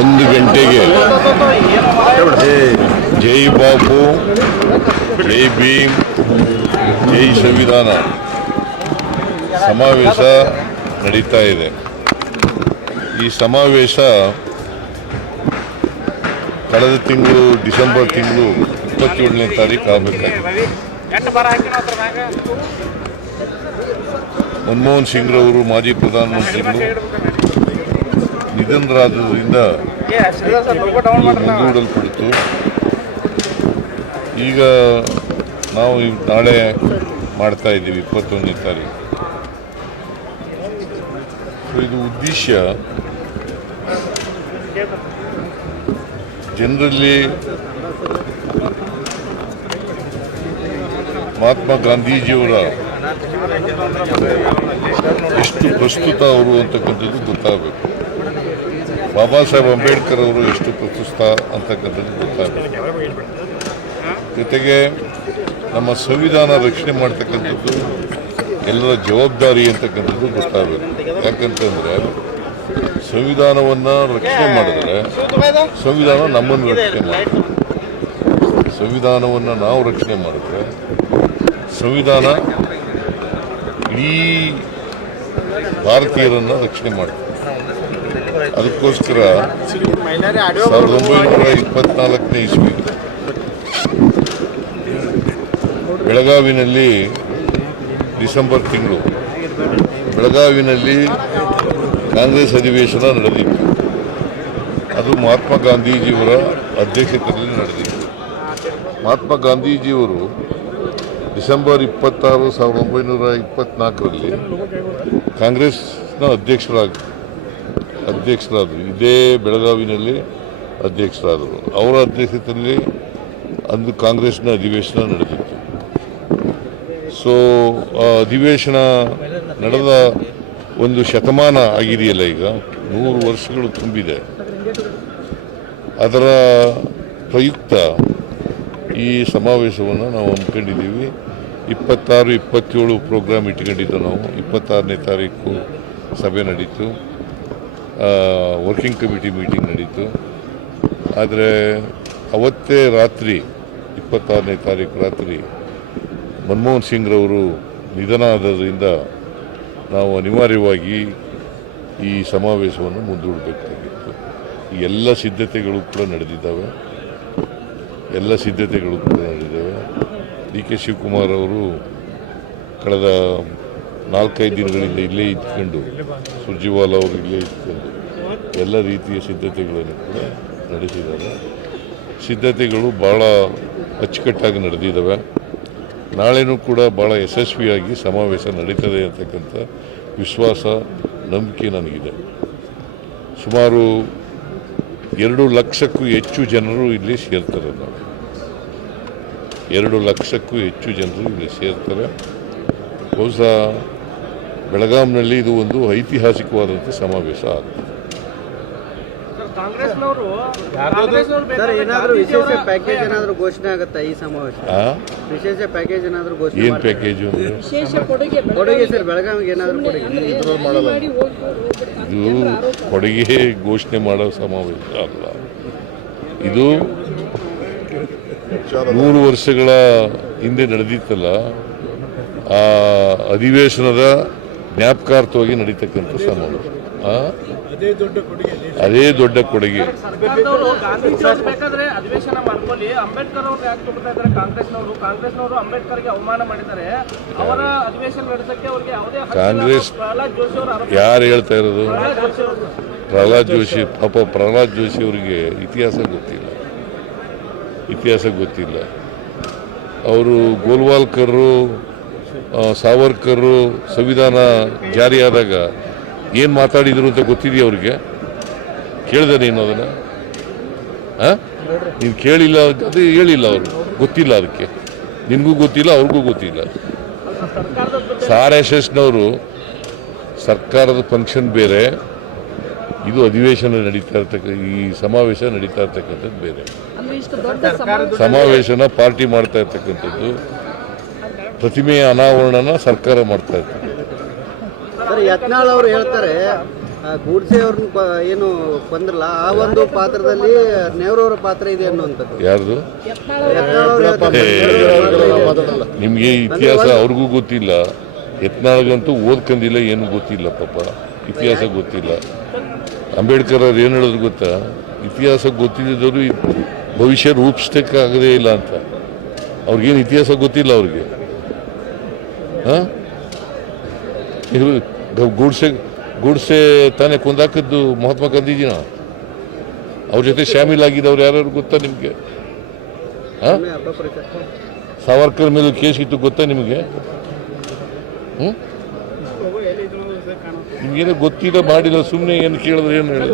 1 ಗಂಟೆಗೆ ಜೈ ಬಾಪು, ಜೈ ಭೀಮ್, ಜೈ ಸಂವಿಧಾನ ಸಮಾವೇಶ ನಡೀತಾ ಇದೆ. ಈ ಸಮಾವೇಶ ಕಳೆದ ತಿಂಗಳು ಡಿಸೆಂಬರ್ ತಿಂಗಳು 27ನೇ ತಾರೀಕು ಆಗಬೇಕಾಗಿದೆ. ಮನಮೋಹನ್ ಸಿಂಗ್ರವರು ಮಾಜಿ ಪ್ರಧಾನಮಂತ್ರಿಗಳು ನಿಧನರಾದ್ರಿಂದ ಮುಂದೂಡಲ್ಪಡಿತು. ಈಗ ನಾವು ನಾಳೆ ಮಾಡ್ತಾ ಇದ್ದೀವಿ 21ನೇ ತಾರೀಕು. ಇದು ಉದ್ದೇಶ ಜನರಲ್ಲಿ ಮಹಾತ್ಮ ಗಾಂಧೀಜಿಯವರ ಎಷ್ಟು ಪ್ರಸ್ತುತ ಅವರು ಅಂತಕ್ಕಂಥದ್ದು ಗೊತ್ತಾಗಬೇಕು. ಬಾಬಾ ಸಾಹೇಬ್ ಅಂಬೇಡ್ಕರ್ ಅವರು ಎಷ್ಟು ಪ್ರಸ್ತುತ ಅಂತಕ್ಕಂಥದ್ದು ಗೊತ್ತಾಗಬೇಕು. ಜೊತೆಗೆ ನಮ್ಮ ಸಂವಿಧಾನ ರಕ್ಷಣೆ ಮಾಡ್ತಕ್ಕಂಥದ್ದು ಎಲ್ಲರ ಜವಾಬ್ದಾರಿ ಅಂತಕ್ಕಂಥದ್ದು ಗೊತ್ತಾಗಬೇಕು. ಯಾಕಂತಂದರೆ ಸಂವಿಧಾನವನ್ನು ರಕ್ಷಣೆ ಮಾಡಿದ್ರೆ ಸಂವಿಧಾನ ನಮ್ಮನ್ನು ರಕ್ಷಣೆ ಮಾಡುತ್ತೆ. ಸಂವಿಧಾನವನ್ನು ನಾವು ರಕ್ಷಣೆ ಮಾಡಿದ್ರೆ ಸಂವಿಧಾನ ಇಡೀ ಭಾರತೀಯರನ್ನು ರಕ್ಷಣೆ ಮಾಡುತ್ತೆ. ಅದಕ್ಕೋಸ್ಕರ 1924ನೇ ಇಸ್ವಿ ಬೆಳಗಾವಿನಲ್ಲಿ ಡಿಸೆಂಬರ್ ತಿಂಗಳು ಬೆಳಗಾವಿನಲ್ಲಿ ಕಾಂಗ್ರೆಸ್ ಅಧಿವೇಶನ ನಡೆದಿತ್ತು. ಅದು ಮಹಾತ್ಮ ಗಾಂಧೀಜಿಯವರ ಅಧ್ಯಕ್ಷತೆಯಲ್ಲಿ ನಡೆದಿತ್ತು. ಮಹಾತ್ಮ ಗಾಂಧೀಜಿಯವರು ಡಿಸೆಂಬರ್ 26, 1924ರಲ್ಲಿ ಕಾಂಗ್ರೆಸ್ನ ಅಧ್ಯಕ್ಷರಾದರು. ಇದೇ ಬೆಳಗಾವಿನಲ್ಲಿ ಅಧ್ಯಕ್ಷರಾದರು. ಅವರ ಅಧ್ಯಕ್ಷತೆಯಲ್ಲಿ ಅಂದು ಕಾಂಗ್ರೆಸ್ನ ಅಧಿವೇಶನ ನಡೆದಿತ್ತು. ಸೊ ಆ ಅಧಿವೇಶನ ನಡೆದ ಒಂದು ಶತಮಾನ ಆಗಿದೆಯಲ್ಲ, ಈಗ 100 ವರ್ಷಗಳು ತುಂಬಿದೆ. ಅದರ ಪ್ರಯುಕ್ತ ಈ ಸಮಾವೇಶವನ್ನು ನಾವು ಹಮ್ಮಿಕೊಂಡಿದ್ದೀವಿ. 26, 27 ಪ್ರೋಗ್ರಾಮ್ ಇಟ್ಕೊಂಡಿದ್ದು ನಾವು. 26ನೇ ತಾರೀಕು ಸಭೆ ನಡೀತು, ವರ್ಕಿಂಗ್ ಕಮಿಟಿ ಮೀಟಿಂಗ್ ನಡೀತು. ಆದರೆ ಅವತ್ತೇ ರಾತ್ರಿ 26ನೇ ತಾರೀಕು ರಾತ್ರಿ ಮನಮೋಹನ್ ಸಿಂಗ್ರವರು ನಿಧನ ಆದರಿಂದ ನಾವು ಅನಿವಾರ್ಯವಾಗಿ ಈ ಸಮಾವೇಶವನ್ನು ಮುಂದೂಡಬೇಕಾಗಿತ್ತು. ಈ ಎಲ್ಲ ಸಿದ್ಧತೆಗಳು ಕೂಡ ನಡೆದಿದ್ದಾವೆ. ಡಿ ಕೆ ಶಿವಕುಮಾರ್ ಅವರು ಕಳೆದ 4-5 ದಿನಗಳಿಂದ ಇಲ್ಲೇ ಇದ್ಕೊಂಡು, ಸುರ್ಜಿವಾಲ ಅವರು ಇಲ್ಲೇ ಇದ್ಕೊಂಡು ಎಲ್ಲ ರೀತಿಯ ಸಿದ್ಧತೆಗಳನ್ನು ಕೂಡ ನಡೆಸಿದ್ದಾರೆ. ಸಿದ್ಧತೆಗಳು ಭಾಳ ಅಚ್ಚುಕಟ್ಟಾಗಿ ನಡೆದಿದ್ದಾವೆ. ನಾಳೆನೂ ಕೂಡ ಭಾಳ ಯಶಸ್ವಿಯಾಗಿ ಸಮಾವೇಶ ನಡೀತದೆ ಅಂತಕ್ಕಂಥ ವಿಶ್ವಾಸ, ನಂಬಿಕೆ ನನಗಿದೆ. ಸುಮಾರು 2 ಲಕ್ಷಕ್ಕೂ ಹೆಚ್ಚು ಜನರು ಇಲ್ಲಿ ಸೇರ್ತಾರೆ. 2 ಲಕ್ಷಕ್ಕೂ ಹೆಚ್ಚು ಜನರು ಇಲ್ಲಿ ಸೇರ್ತಾರೆ. ಬಹುಶಃ ಬೆಳಗಾಂನಲ್ಲಿ ಇದು ಒಂದು ಐತಿಹಾಸಿಕವಾದಂಥ ಸಮಾವೇಶ ಆಗ್ತದೆ. ವಿಶೇಷ ಪ್ಯಾಕೇಜ್ ಏನಾದರೂ ಘೋಷಣೆ ಆಗುತ್ತಾ ಈ ಸಮಾವೇಶ? ವಿಶೇಷ ಪ್ಯಾಕೇಜ್ ಏನಾದರೂ ಘೋಷಣೆ? ಏನು ಪ್ಯಾಕೇಜು? ಕೊಡುಗೆ ಸರ್, ಬೆಳಗಾವಿಗೆ ಏನಾದರೂ ಕೊಡುಗೆ? ಇದು ಕೊಡುಗೆ ಘೋಷಣೆ ಮಾಡೋ ಸಮಾವೇಶ ಅಲ್ಲ. ಇದು 100 ವರ್ಷಗಳ ಹಿಂದೆ ನಡೆದಿತ್ತಲ್ಲ, ಆ ಅಧಿವೇಶನದ ಜ್ಞಾಪಕಾರ್ಥವಾಗಿ ನಡೀತಕ್ಕಂಥ ಸಮಾವೇಶ. ಅದೇ ದೊಡ್ಡ ಕೊಡುಗೆ. ಕಾಂಗ್ರೆಸ್ ಯಾರು ಹೇಳ್ತಾ ಇರೋದು? ಪ್ರಹ್ಲಾದ್ ಜೋಶಿ. ಪಾಪ ಪ್ರಹ್ಲಾದ್ ಜೋಶಿ ಅವರಿಗೆ ಇತಿಹಾಸ ಗೊತ್ತಿಲ್ಲ. ಅವರು ಗೋಲ್ವಾಲ್ಕರು, ಸಾವರ್ಕರು ಸಂವಿಧಾನ ಜಾರಿಯಾದಾಗ ಏನು ಮಾತಾಡಿದ್ರು ಅಂತ ಗೊತ್ತಿದೆಯಾ ಅವ್ರಿಗೆ? ಕೇಳಿದೆ ನೀನು ಅದನ್ನು? ನೀನು ಕೇಳಿಲ್ಲ, ಅದು ಹೇಳಿಲ್ಲ, ಅವರು ಗೊತ್ತಿಲ್ಲ. ಅದಕ್ಕೆ ನಿನಗೂ ಗೊತ್ತಿಲ್ಲ, ಅವ್ರಿಗೂ ಗೊತ್ತಿಲ್ಲ. RSSನವರು ಸರ್ಕಾರದ ಫಂಕ್ಷನ್ ಬೇರೆ, ಇದು ಅಧಿವೇಶನ ನಡೀತಾ ಈ ಸಮಾವೇಶ ನಡೀತಾ ಇರ್ತಕ್ಕಂಥದ್ದು ಬೇರೆ. ಸಮಾವೇಶನ ಪಾರ್ಟಿ ಮಾಡ್ತಾ ಇರ್ತಕ್ಕಂಥದ್ದು, ಪ್ರತಿಮೆಯ ಅನಾವರಣನ ಸರ್ಕಾರ ಮಾಡ್ತಾ ಇರ್ತದೆ. ಯತ್ನಾಳ್ ಅವರು ಹೇಳ್ತಾರೆ ಗೂಡ್ಸೆ ಅವ್ರನ್ನ ಏನು ಕೊಂದ್ರಲ್ಲ ಆ ಒಂದು ಪಾತ್ರದಲ್ಲಿ ನೆಹರು ಅವರ ಪಾತ್ರ ಇದೆ ಅನ್ನುವಂಥದ್ದು. ಯಾರ್ದು? ಯತ್ನಾಳ್ ಅವ್ರು ಹೇಳ್ತಾರೆ. ನಿಮಗೆ ಇತಿಹಾಸ ಅವ್ರಿಗೂ ಗೊತ್ತಿಲ್ಲ, ಯತ್ನಾಳ್ಗಂತೂ ಓದ್ಕೊಂಡಿಲ್ಲ, ಏನು ಗೊತ್ತಿಲ್ಲ ಪಾಪ, ಇತಿಹಾಸ ಗೊತ್ತಿಲ್ಲ. ಅಂಬೇಡ್ಕರ್ ಅವ್ರು ಏನು ಹೇಳೋದು ಗೊತ್ತಾ, ಇತಿಹಾಸ ಗೊತ್ತಿದ್ದವರು ಭವಿಷ್ಯ ರೂಪಿಸೋಕ್ಕಾಗದೇ ಇಲ್ಲ ಅಂತ. ಅವ್ರಿಗೇನು ಇತಿಹಾಸ ಗೊತ್ತಿಲ್ಲ ಅವ್ರಿಗೆ. ಹಾಂ, ಗೂಡ್ಸೆ ತಾನೇ ಕೊಂದಾಕದ್ದು ಮಹಾತ್ಮ ಗಾಂಧೀಜಿನ. ಅವ್ರ ಜೊತೆ ಶಾಮೀಲಾಗಿದ್ದವ್ರು ಯಾರು ಗೊತ್ತಾ ನಿಮಗೆ? ಹಾಂ, ಸಾವರ್ಕರ್ ಮೇಲೆ ಕೇಸ್ ಇತ್ತು ಗೊತ್ತಾ ನಿಮಗೆ? ನಿಮ್ಗೇನೋ ಗೊತ್ತಿಲ್ಲ, ಮಾಡಿಲ್ಲ, ಸುಮ್ಮನೆ ಏನು ಕೇಳಿದ್ರೆ ಏನು ಹೇಳಿ.